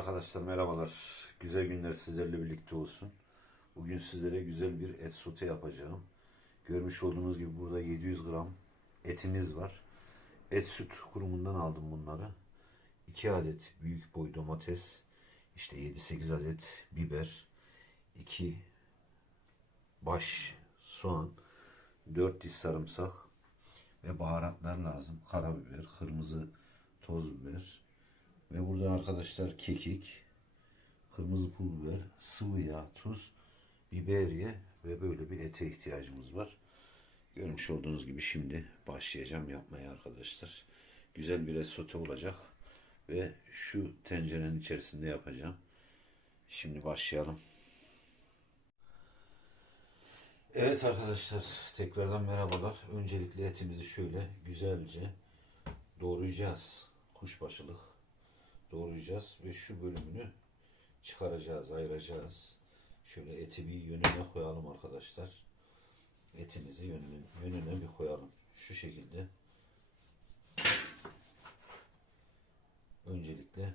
Arkadaşlar merhabalar. Güzel günler sizlerle birlikte olsun. Bugün sizlere güzel bir et sote yapacağım. Görmüş olduğunuz gibi burada 700 gram etimiz var. Et süt kurumundan aldım bunları. 2 adet büyük boy domates, işte 7-8 adet biber, 2 baş soğan, 4 diş sarımsak ve baharatlar lazım. Karabiber, kırmızı toz biber, ve burada arkadaşlar kekik, kırmızı pul biber, sıvı yağ, tuz, biberiye ve böyle bir ete ihtiyacımız var. Görmüş olduğunuz gibi şimdi başlayacağım yapmaya arkadaşlar. Güzel bir et sote olacak ve şu tencerenin içerisinde yapacağım. Şimdi başlayalım. Evet arkadaşlar tekrardan merhabalar. Öncelikle etimizi şöyle güzelce doğrayacağız. Kuşbaşılık doğrayacağız ve şu bölümünü çıkaracağız, ayıracağız. Şöyle eti bir yönüne koyalım arkadaşlar. Etimizi yönüne, yönüne bir koyalım. Şu şekilde. Öncelikle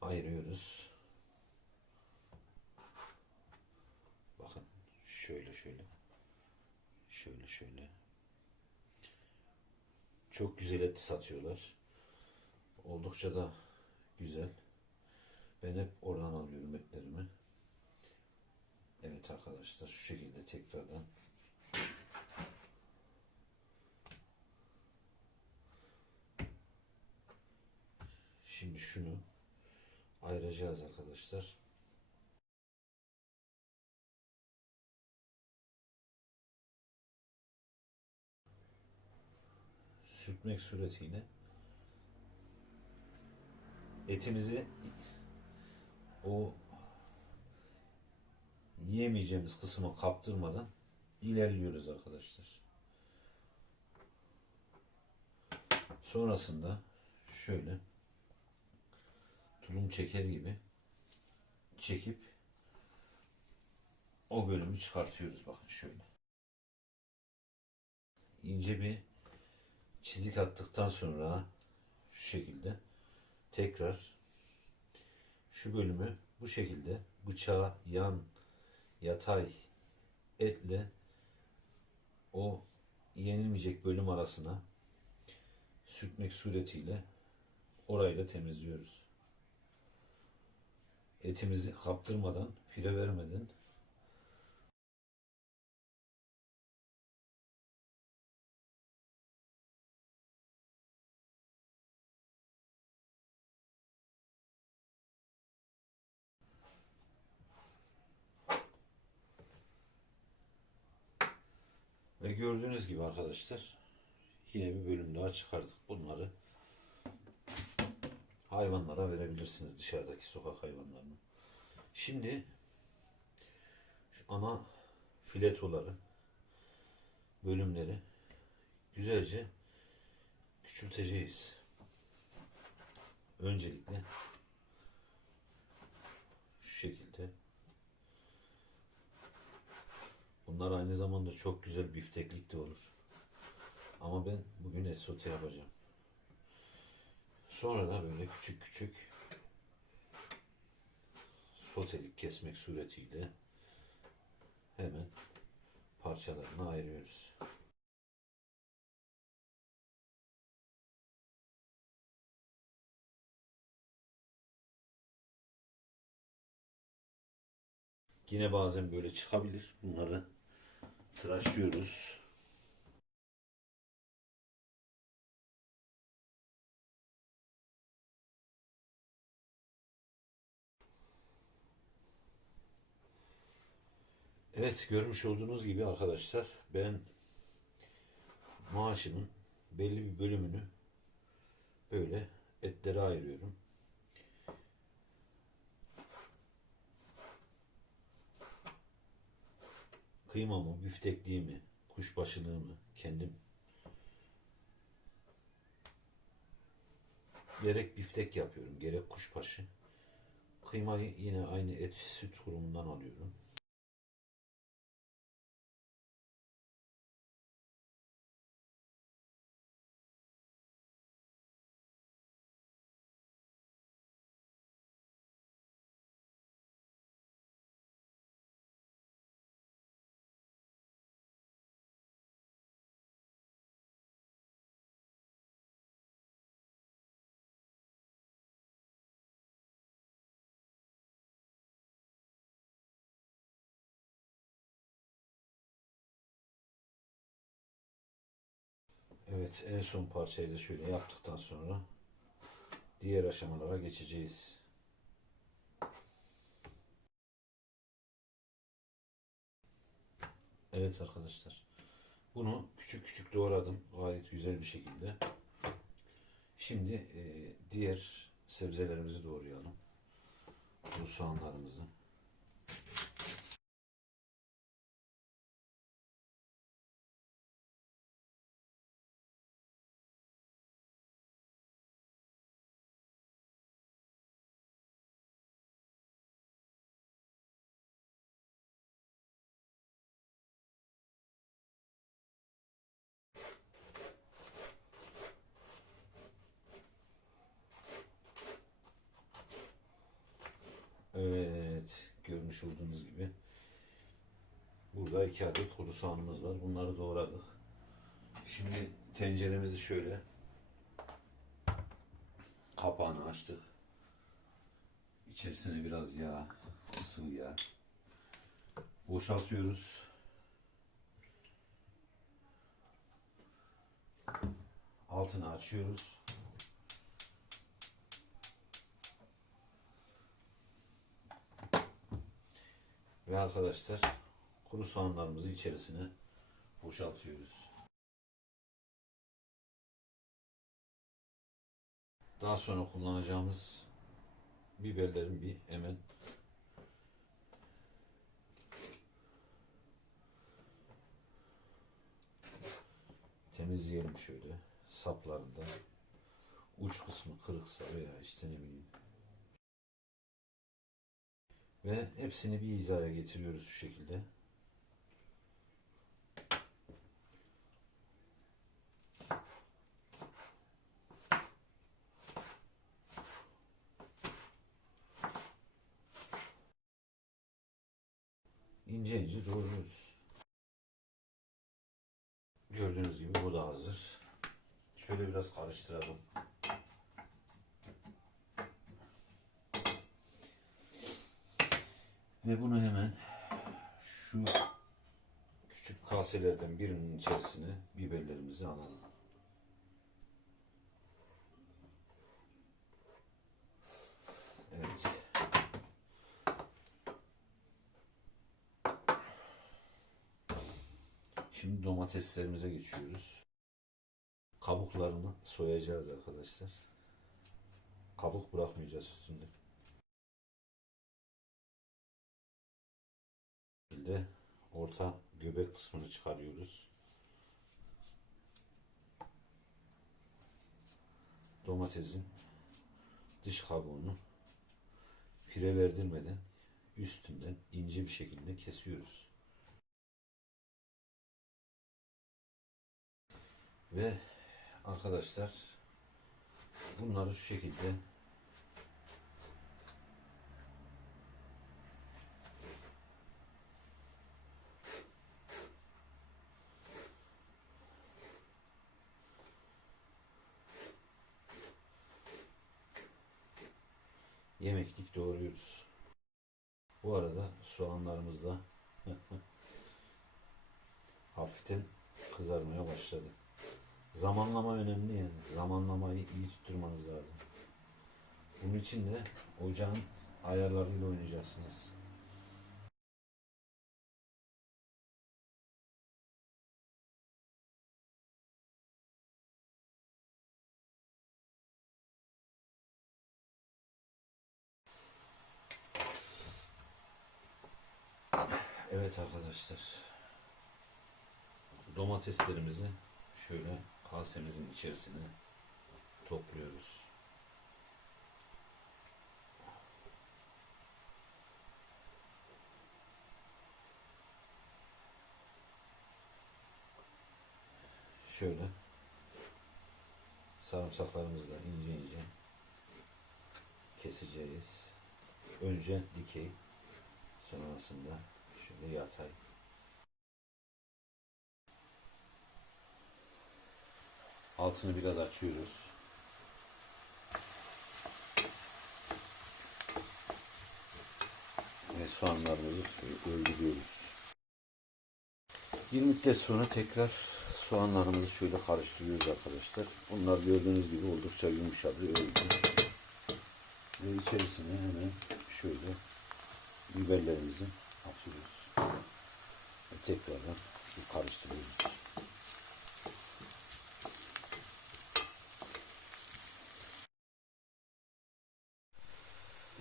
ayırıyoruz. Bakın şöyle şöyle. Şöyle şöyle. Çok güzel et satıyorlar. Oldukça da güzel. Ben hep oradan alıyorum etlerimi. Evet arkadaşlar şu şekilde tekrardan Şimdi şunu ayıracağız arkadaşlar. Sürtmek suretiyle etimizi o yiyemeyeceğimiz kısma kaptırmadan ilerliyoruz arkadaşlar. Sonrasında şöyle tulum çeker gibi çekip o bölümü çıkartıyoruz bakın şöyle. İnce bir çizik attıktan sonra şu şekilde tekrar şu bölümü bu şekilde bıçağı yan yatay etle o yenilmeyecek bölüm arasına sürtmek suretiyle orayı da temizliyoruz. Etimizi kaptırmadan, file vermeden Ve arkadaşlar yine bir bölüm daha çıkardık. Bunları hayvanlara verebilirsiniz dışarıdaki sokak hayvanlarına. Şimdi şu ana filetoları bölümleri güzelce küçülteceğiz. Öncelikle şu şekilde Bunlar aynı zamanda çok güzel bifteklik de olur. Ama ben bugün et sote yapacağım. Sonra da böyle küçük küçük sotelik kesmek suretiyle hemen parçalarını ayırıyoruz. Yine bazen böyle çıkabilir. Bunları tıraşlıyoruz. Evet görmüş olduğunuz gibi arkadaşlar ben maaşımın belli bir bölümünü böyle etlere ayırıyorum. kıymamı, büftekliğimi, kuşbaşılığımı kendim gerek biftek yapıyorum, gerek kuşbaşı. Kıymayı yine aynı et süt kurumundan alıyorum. Evet en son parçayı da şöyle yaptıktan sonra diğer aşamalara geçeceğiz. Evet arkadaşlar. Bunu küçük küçük doğradım. Gayet güzel bir şekilde. Şimdi e, diğer sebzelerimizi doğrayalım. Bu soğanlarımızı. Evet, görmüş olduğunuz gibi burada iki adet kuru soğanımız var. Bunları doğradık. Şimdi tenceremizi şöyle kapağını açtık. İçerisine biraz yağ, sıvı yağ boşaltıyoruz. Altını açıyoruz. Ve arkadaşlar kuru soğanlarımızı içerisine boşaltıyoruz. Daha sonra kullanacağımız biberlerin bir hemen temizleyelim şöyle saplarında uç kısmı kırıksa veya işte ne bileyim ve hepsini bir hizaya getiriyoruz şu şekilde. İnce ince doğruyoruz. Gördüğünüz gibi bu da hazır. Şöyle biraz karıştıralım. Ve bunu hemen şu küçük kaselerden birinin içerisine biberlerimizi alalım. Evet. Şimdi domateslerimize geçiyoruz. Kabuklarını soyacağız arkadaşlar. Kabuk bırakmayacağız üstünde. Şekilde orta göbek kısmını çıkarıyoruz. Domatesin dış kabuğunu pire verdirmeden üstünden ince bir şekilde kesiyoruz. Ve arkadaşlar bunları şu şekilde yemeklik doğruyoruz. Bu arada soğanlarımız da hafiften kızarmaya başladı. Zamanlama önemli yani. Zamanlamayı iyi tutturmanız lazım. Bunun için de ocağın ayarlarıyla oynayacaksınız. Evet arkadaşlar. Domateslerimizi şöyle kasemizin içerisine topluyoruz. Şöyle sarımsaklarımızı da ince ince keseceğiz. Önce dikey, sonrasında şöyle yatay. Altını biraz açıyoruz. Ve soğanlarımızı öldürüyoruz. Bir müddet sonra tekrar Soğanlarımızı şöyle karıştırıyoruz arkadaşlar. Bunlar gördüğünüz gibi oldukça yumuşadı, öldü. Ve içerisine hemen şöyle biberlerimizi atıyoruz. Ve tekrardan karıştırıyoruz.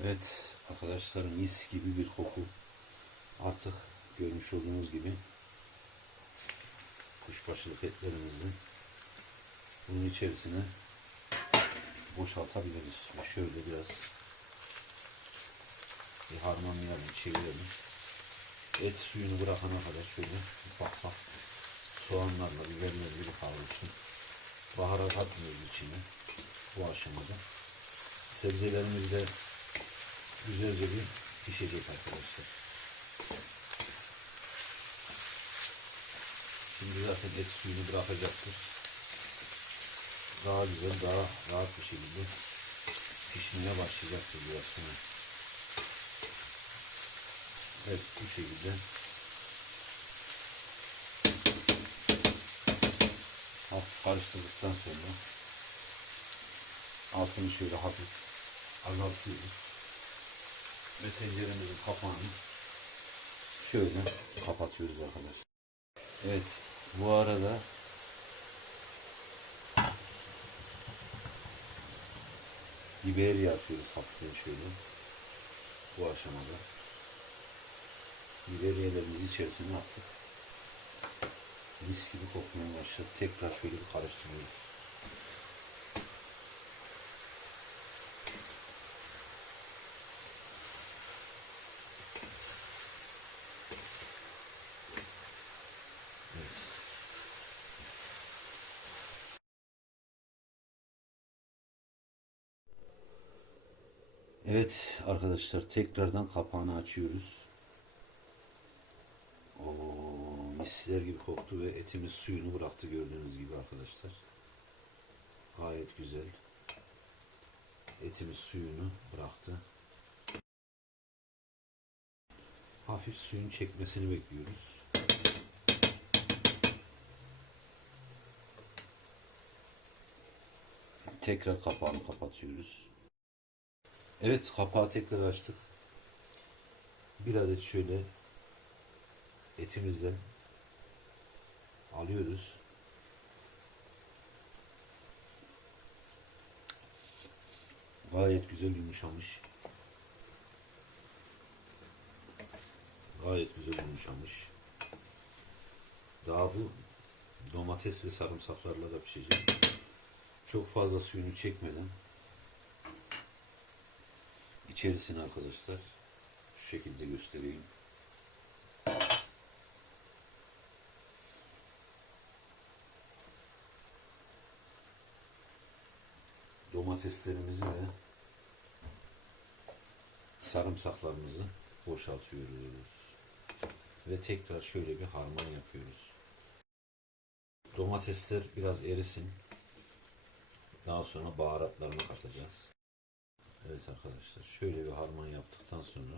Evet arkadaşlar mis gibi bir koku. Artık görmüş olduğunuz gibi kuşbaşılık etlerimizi bunun içerisine boşaltabiliriz. Şöyle biraz bir harmanlayalım, çevirelim. Et suyunu bırakana kadar şöyle bak bak soğanlarla biberlerle bir kavrulsun. Baharat atmıyoruz içine bu aşamada. Sebzelerimiz de güzelce bir pişecek arkadaşlar. Şimdi zaten et suyunu bırakacaktır. Daha güzel, daha rahat bir şekilde pişmeye başlayacaktır biraz sonra. Evet bu şekilde hafif karıştırdıktan sonra altını şöyle hafif azaltıyoruz ve tenceremizin kapağını şöyle kapatıyoruz arkadaşlar. Evet bu arada biberi atıyoruz hafiften şöyle bu aşamada. Biberiyelerimizi içerisine attık. Mis gibi kokmaya başladı. Tekrar şöyle bir karıştırıyoruz. Evet. Arkadaşlar tekrardan kapağını açıyoruz. Misler gibi koktu ve etimiz suyunu bıraktı gördüğünüz gibi arkadaşlar. Gayet güzel. Etimiz suyunu bıraktı. Hafif suyun çekmesini bekliyoruz. Tekrar kapağını kapatıyoruz. Evet kapağı tekrar açtık. Bir adet şöyle etimizden alıyoruz. Gayet güzel yumuşamış. Gayet güzel yumuşamış. Daha bu domates ve sarımsaklarla da pişecek. Çok fazla suyunu çekmeden içerisine arkadaşlar şu şekilde göstereyim. Domateslerimizi ve sarımsaklarımızı boşaltıyoruz. Ve tekrar şöyle bir harman yapıyoruz. Domatesler biraz erisin. Daha sonra baharatlarını katacağız. Evet arkadaşlar şöyle bir harman yaptıktan sonra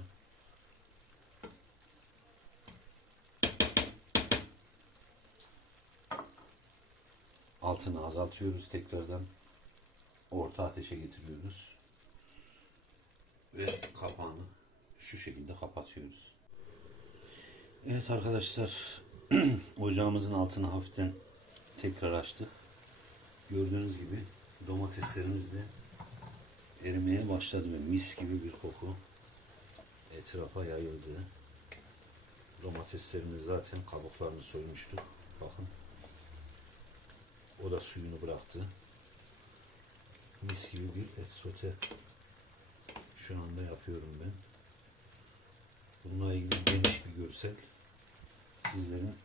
altını azaltıyoruz tekrardan orta ateşe getiriyoruz ve kapağını şu şekilde kapatıyoruz. Evet arkadaşlar ocağımızın altını hafiften tekrar açtık. Gördüğünüz gibi domateslerimiz de erimeye başladı ve mis gibi bir koku etrafa yayıldı. Domateslerimiz zaten kabuklarını soymuştuk. Bakın. O da suyunu bıraktı. Mis gibi bir et sote şu anda yapıyorum ben. Bununla ilgili geniş bir görsel sizlerin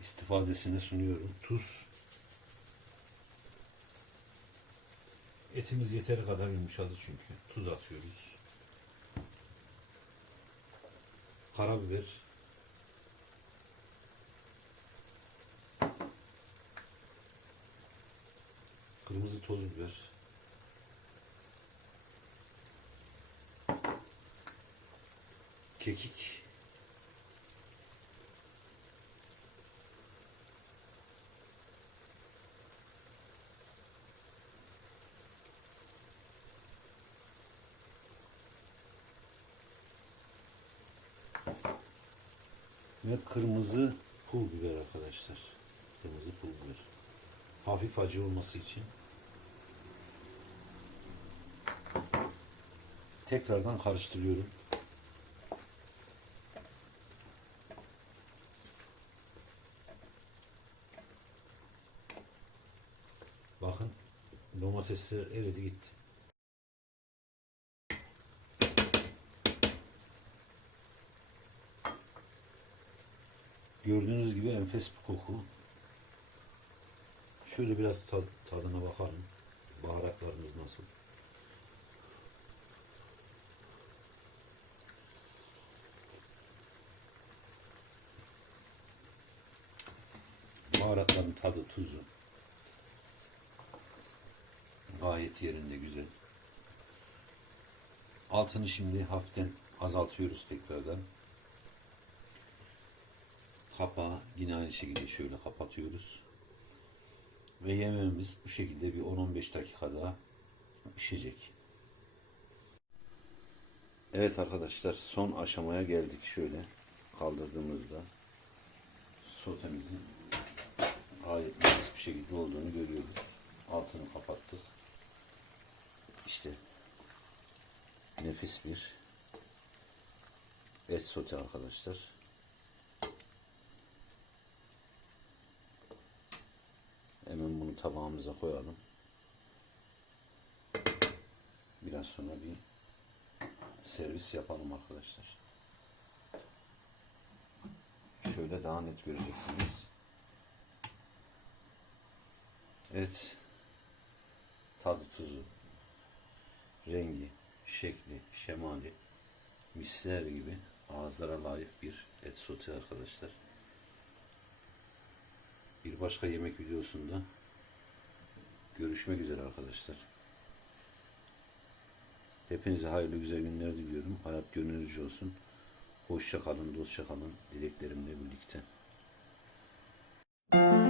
istifadesine sunuyorum. Tuz Etimiz yeteri kadar yumuşadı çünkü. Tuz atıyoruz. Karabiber. Kırmızı toz biber. Kekik. ve kırmızı pul biber arkadaşlar. Kırmızı pul biber. Hafif acı olması için. Tekrardan karıştırıyorum. Bakın domatesler eridi gitti. Gördüğünüz gibi enfes bir koku. Şöyle biraz tad- tadına bakalım. Baharatlarımız nasıl? Baharatların tadı, tuzu. Gayet yerinde güzel. Altını şimdi hafiften azaltıyoruz tekrardan. Kapağı yine aynı şekilde şöyle kapatıyoruz. Ve yemeğimiz bu şekilde bir 10-15 dakika daha pişecek. Evet arkadaşlar son aşamaya geldik şöyle kaldırdığımızda sotemizin gayet nefis bir şekilde olduğunu görüyoruz. Altını kapattık. İşte nefis bir et sote arkadaşlar. Hemen bunu tabağımıza koyalım. Biraz sonra bir servis yapalım arkadaşlar. Şöyle daha net göreceksiniz. Evet. Tadı tuzu, rengi, şekli, şemali misler gibi ağızlara layık bir et sote arkadaşlar. Bir başka yemek videosunda Görüşmek üzere arkadaşlar. Hepinize hayırlı güzel günler diliyorum. Hayat gönlünüzce olsun. Hoşça kalın, dostça kalın dileklerimle birlikte. Müzik